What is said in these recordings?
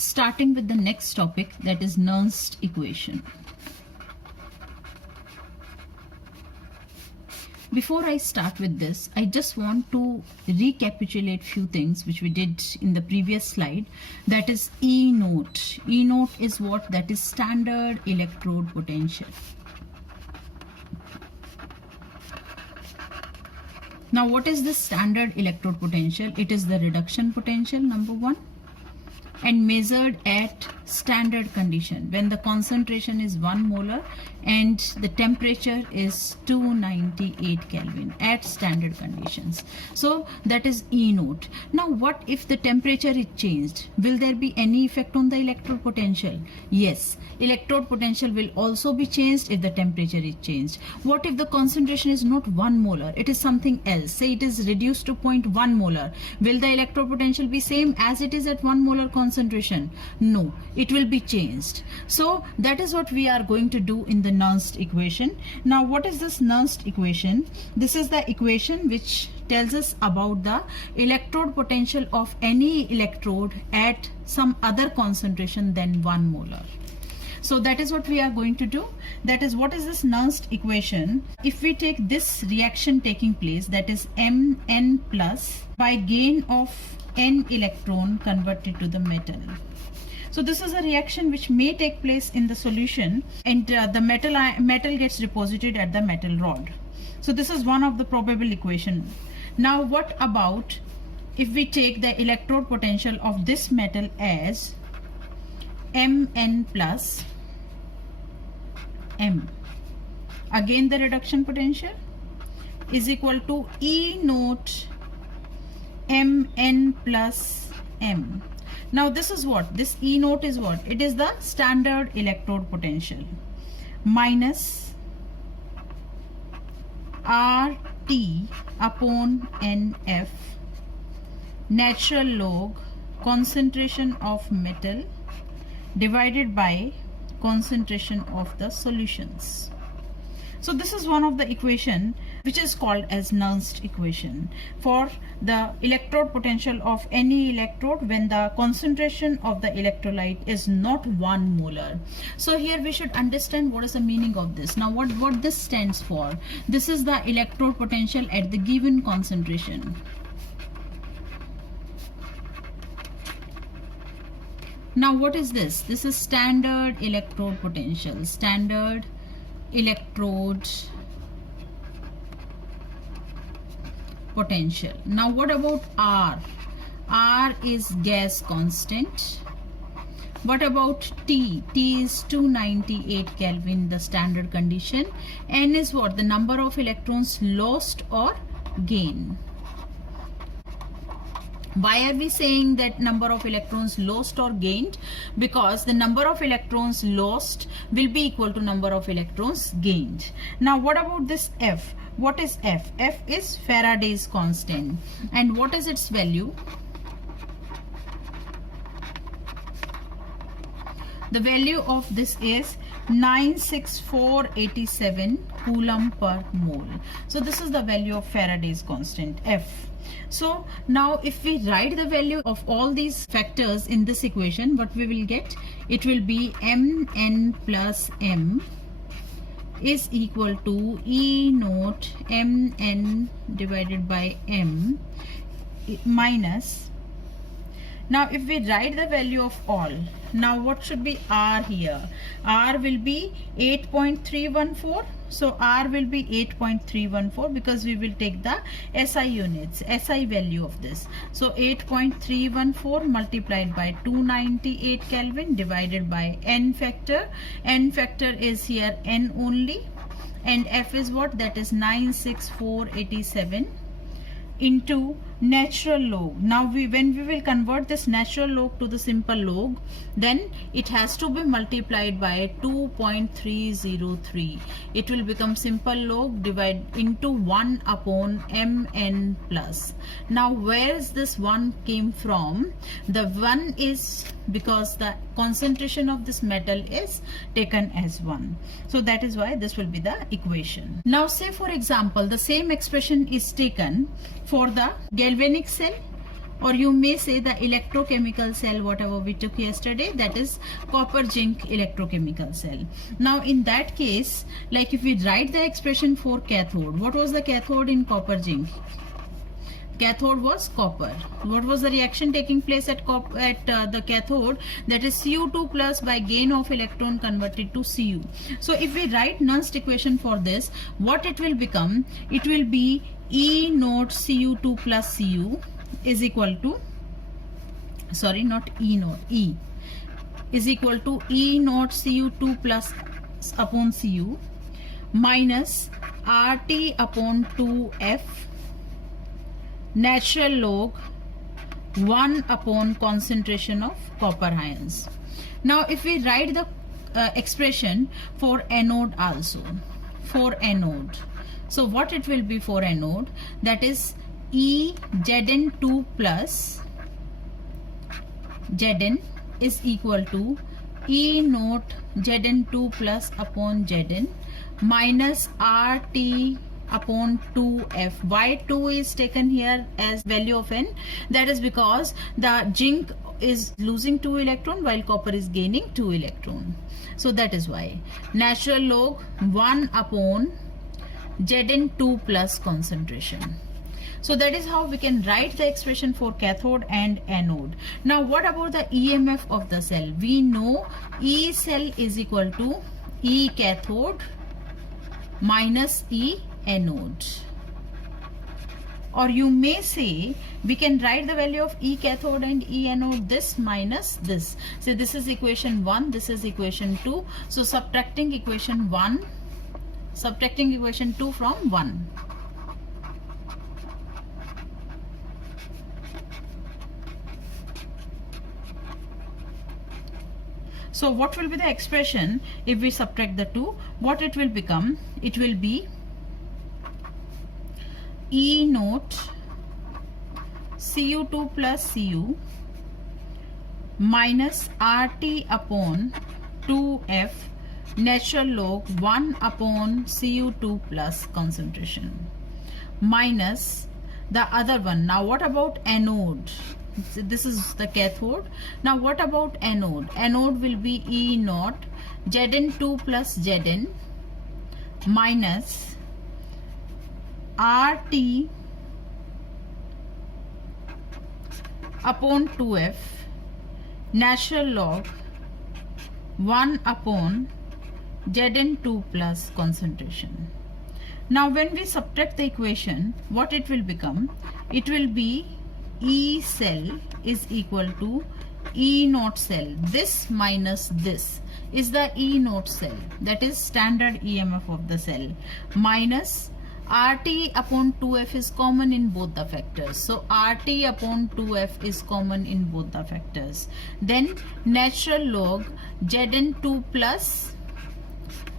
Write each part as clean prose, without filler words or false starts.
starting with the next topic, that is Nernst equation. Before I start with this, I just want to recapitulate few things which we did in the previous slide. That is E naught. E naught is what? That is standard electrode potential. Now what is the standard electrode potential? It is the reduction potential, number one, and measured at standard condition when the concentration is 1 molar and the temperature is 298 Kelvin at standard conditions. So that is E naught. Now what if the temperature is changed? Will there be any effect on the electrode potential? Yes, electrode potential will also be changed if the temperature is changed. What if the concentration is not 1 molar, it is something else? Say it is reduced to 0.1 molar. Will the electrode potential be same as it is at 1 molar concentration? No, it will be changed. So that is what we are going to do in the Nernst equation. Now what is this Nernst equation? This is the equation which tells us about the electrode potential of any electrode at some other concentration than 1 molar. So that is what we are going to do. That is, what is this Nernst equation? If we take this reaction taking place, that is Mn plus by gain of n electron converted to the metal. So this is a reaction which may take place in the solution, and the metal gets deposited at the metal rod. So this is one of the probable equation. Now what about if we take the electrode potential of this metal as Mn plus M, again the reduction potential, is equal to E naught Mn plus M. Now this is what? This E naught is what? It is the standard electrode potential minus RT upon NF natural log concentration of metal divided by concentration of the solutions. So this is one of the equation which is called as Nernst equation for the electrode potential of any electrode when the concentration of the electrolyte is not 1 molar. So here we should understand what is the meaning of this. Now what this stands for? This is the electrode potential at the given concentration. Now what is this? This is standard electrode potential. Standard electrode potential. Now what about R? R is gas constant. What about T? T is 298 Kelvin, the standard condition. N is what? The number of electrons lost or gained. Why are we saying that number of electrons lost or gained? Because the number of electrons lost will be equal to number of electrons gained. Now what about this F? What is F? F is Faraday's constant. And what is its value? The value of this is 96487 coulomb per mole. So this is the value of Faraday's constant, F. So now if we write the value of all these factors in this equation, what we will get? It will be Mn plus M is equal to E naught Mn divided by M minus. Now if we write the value of all, now what should be R here? R will be 8.314. So R will be 8.314 because we will take the SI units, SI value of this. So 8.314 multiplied by 298 Kelvin divided by N factor. N factor is here N only, and F is what? That is 96487 into natural log. Now when we will convert this natural log to the simple log, then it has to be multiplied by 2.303. It will become simple log divide into 1 upon Mn plus. Now where is this 1 came from? The 1 is because the concentration of this metal is taken as 1. So that is why this will be the equation. Now say for example the same expression is taken for the galvanic cell or you may say the electrochemical cell, whatever we took yesterday, that is copper zinc electrochemical cell. Now in that case, like if we write the expression for cathode, what was the cathode in copper zinc? Cathode was copper. What was the reaction taking place at the cathode? That is Cu2 plus by gain of electron converted to Cu. So if we write Nernst equation for this, what it will become? It will be E naught Cu2 plus Cu is equal to, sorry, not E naught, E is equal to E naught Cu2 plus upon Cu minus RT upon 2F natural log 1 upon concentration of copper ions. Now if we write the expression for anode also, for anode, so what it will be for anode? That is E Zn2 plus Zn is equal to E naught Zn2 plus upon Zn minus RT upon 2F. Why 2 is taken here as value of N? That is because the zinc is losing 2 electron while copper is gaining 2 electron. So that is why natural log 1 upon Zn2 plus concentration. So that is how we can write the expression for cathode and anode. Now what about the EMF of the cell? We know E cell is equal to E cathode minus E anode. Or you may say we can write the value of E cathode and E anode this minus this. So this is equation 1, this is equation 2. So subtracting equation 1, subtracting equation 2 from 1. So what will be the expression if we subtract the 2? What it will become? It will be E naught Cu2 plus Cu minus RT upon 2F natural log 1 upon Cu2 plus concentration minus the other one. Now what about anode? This is the cathode. Now what about anode? Anode will be E naught Zn2 plus Zn minus RT upon 2F natural log 1 upon Zn2 plus concentration. Now when we subtract the equation, what it will become? It will be E cell is equal to E naught cell. This minus this is the E naught cell, that is standard EMF of the cell, minus RT upon 2F is common in both the factors. So RT upon 2F is common in both the factors. Then natural log Zn2 plus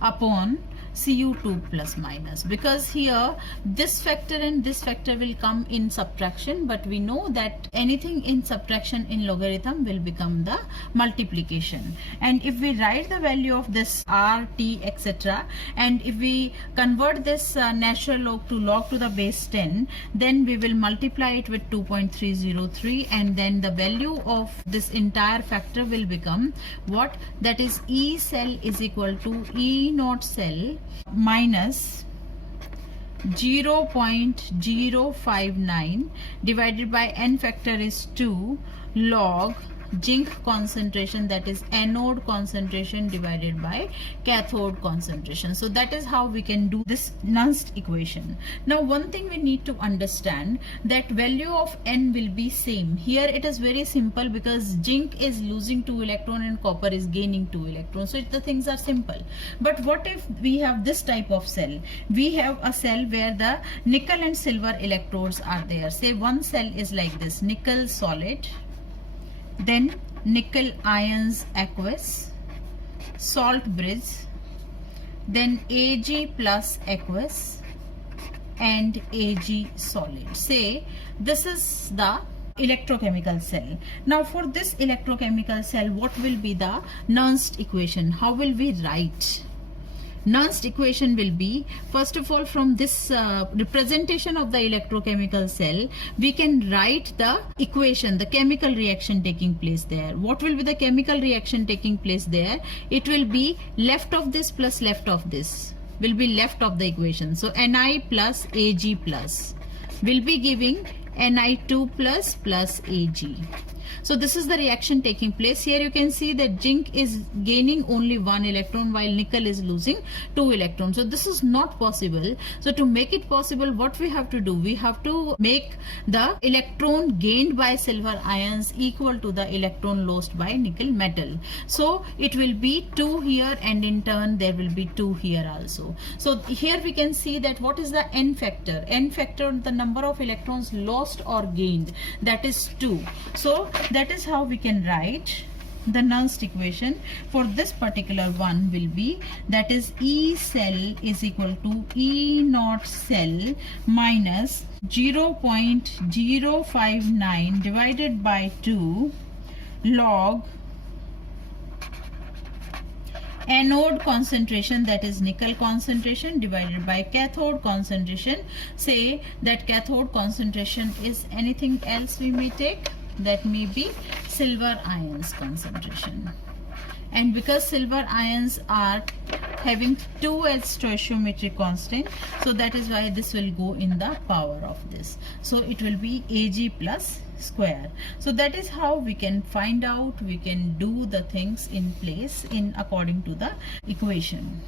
upon Cu2 plus minus, because here this factor and this factor will come in subtraction, but we know that anything in subtraction in logarithm will become the multiplication. And if we write the value of this RT etc, and if we convert this natural log to log to the base 10, then we will multiply it with 2.303, and then the value of this entire factor will become what? That is E cell is equal to E naught cell minus 0.059 divided by n factor is 2 log zinc concentration, that is anode concentration divided by cathode concentration. So that is how we can do this Nernst equation. Now one thing we need to understand, that value of n will be same. Here it is very simple because zinc is losing 2 electron and copper is gaining 2 electrons. So the things are simple. But what if we have this type of cell? We have a cell where the nickel and silver electrodes are there. Say one cell is like this, nickel solid, then nickel ions aqueous, salt bridge, then Ag plus aqueous and Ag solid. Say this is the electrochemical cell. Now for this electrochemical cell, what will be the Nernst equation? How will we write? Nernst equation will be, first of all, from this representation of the electrochemical cell, we can write the equation, the chemical reaction taking place there. What will be the chemical reaction taking place there? It will be left of this plus left of this will be left of the equation. So Ni plus Ag plus will be giving Ni2 plus Ag. So this is the reaction taking place. Here you can see that zinc is gaining only 1 electron while nickel is losing 2 electrons. So this is not possible. So to make it possible, what we have to do? We have to make the electron gained by silver ions equal to the electron lost by nickel metal. So it will be 2 here, and in turn there will be 2 here also. So here we can see that what is the n factor? N factor, the number of electrons lost or gained, that is 2. So that is how we can write the Nernst equation for this particular one will be, that is E cell is equal to E naught cell minus 0.059 divided by 2 log anode concentration, that is nickel concentration, divided by cathode concentration. Say that cathode concentration is anything else we may take, that may be silver ions concentration. And because silver ions are having 2 as stoichiometric constant, so that is why this will go in the power of this. So it will be Ag plus square. So that is how we can find out, we can do the things in place in according to the equation.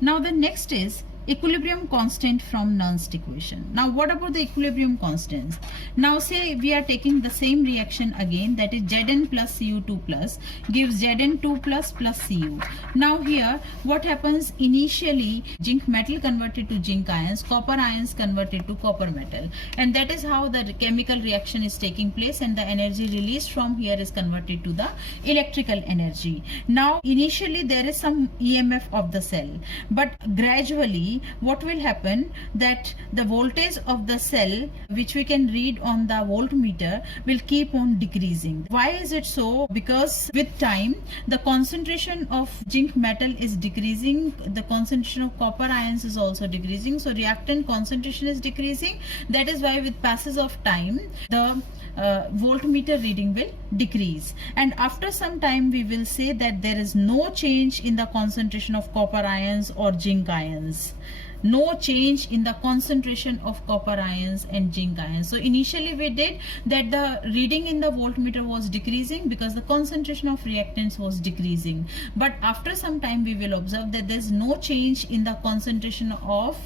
Now the next is equilibrium constant from Nernst equation. Now what about the equilibrium constants? Now say we are taking the same reaction again, that is Zn plus Cu2 plus gives Zn2 plus Cu. Now here what happens, initially zinc metal converted to zinc ions, copper ions converted to copper metal, and that is how the chemical reaction is taking place, and the energy released from here is converted to the electrical energy. Now initially there is some EMF of the cell, but gradually what will happen, that the voltage of the cell, which we can read on the voltmeter, will keep on decreasing. Why is it so? Because with time the concentration of zinc metal is decreasing, the concentration of copper ions is also decreasing, so reactant concentration is decreasing. That is why with passage of time the voltmeter reading will decrease, and after some time we will say that there is no change in the concentration of copper ions or zinc ions. No change in the concentration of copper ions and zinc ions. So initially we did that the reading in the voltmeter was decreasing because the concentration of reactants was decreasing, but after some time we will observe that there is no change in the concentration of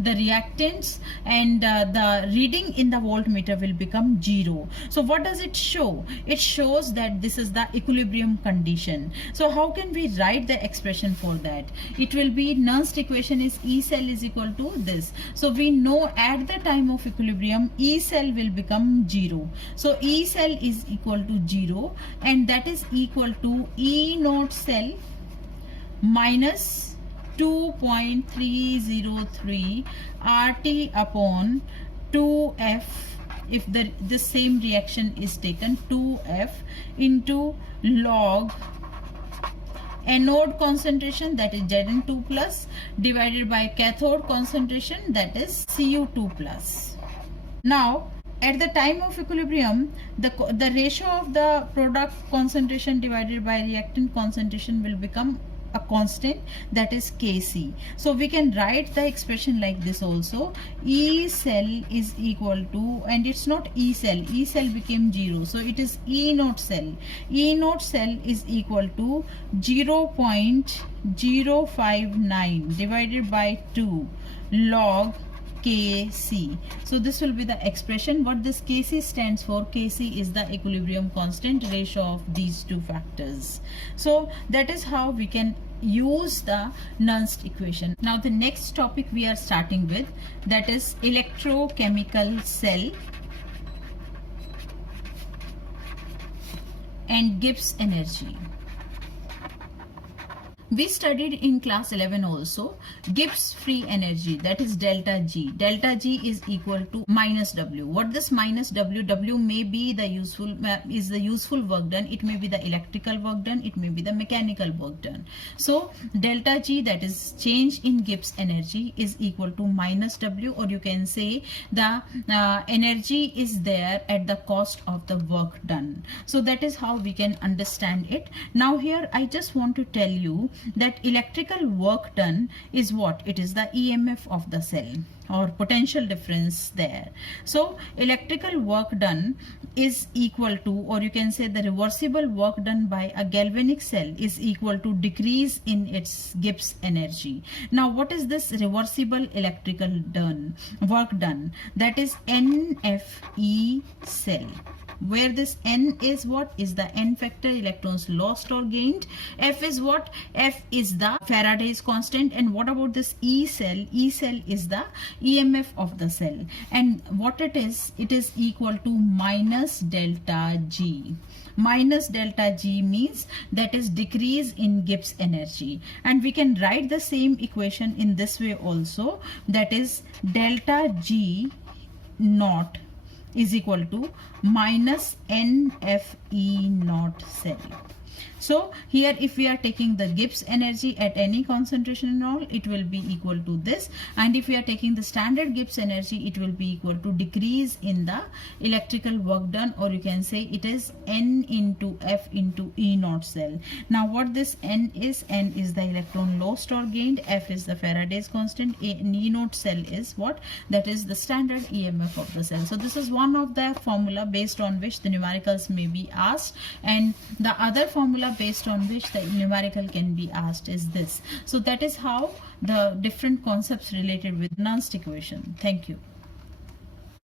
the reactants, and the reading in the voltmeter will become 0. So what does it show? It shows that this is the equilibrium condition. So how can we write the expression for that? It will be, Nernst equation is E cell is equal to this. So we know at the time of equilibrium E cell will become 0. So E cell is equal to 0, and that is equal to E naught cell minus 2.303 RT upon 2F, if the same reaction is taken, 2F into log anode concentration, that is Zn2 plus, divided by cathode concentration, that is Cu2 plus. Now at the time of equilibrium, the ratio of the product concentration divided by reactant concentration will become a constant, that is Kc. So we can write the expression like this also, E cell is equal to, and it's not E cell became 0, so it is E naught cell. E naught cell is equal to 0.059 divided by 2 log Kc. So this will be the expression. What this Kc stands for, Kc is the equilibrium constant, ratio of these two factors. So that is how we can use the Nernst equation. Now the next topic we are starting with, that is electrochemical cell and Gibbs energy. We studied in class 11 also Gibbs free energy, that is delta G. Delta G is equal to minus W. What this minus W? W may be the useful work done. It may be the electrical work done. It may be the mechanical work done. So delta G, that is change in Gibbs energy, is equal to minus W, or you can say the energy is there at the cost of the work done. So that is how we can understand it. Now here I just want to tell you that electrical work done is what? It is the EMF of the cell, or potential difference there. So electrical work done is equal to, or you can say the reversible work done by a galvanic cell is equal to decrease in its Gibbs energy. Now what is this reversible electrical work done? That is NFE cell, where this N is what? Is the N factor, electrons lost or gained. F is what? F is the Faraday's constant. And what about this E cell? E cell is the EMF of the cell. And what it is equal to minus delta G. Minus delta G means that is decrease in Gibbs energy. And we can write the same equation in this way also, that is delta G naught is equal to minus NFE naught cell. So here if we are taking the Gibbs energy at any concentration and all, it will be equal to this, and if we are taking the standard Gibbs energy, it will be equal to decrease in the electrical work done, or you can say it is N into F into E naught cell. Now what this N is the electron lost or gained, F is the Faraday's constant, E naught cell is what? That is the standard EMF of the cell. So this is one of the formula based on which the numericals may be asked, and the other formula based on which the numerical can be asked is this. So that is how the different concepts related with Nernst equation. Thank you.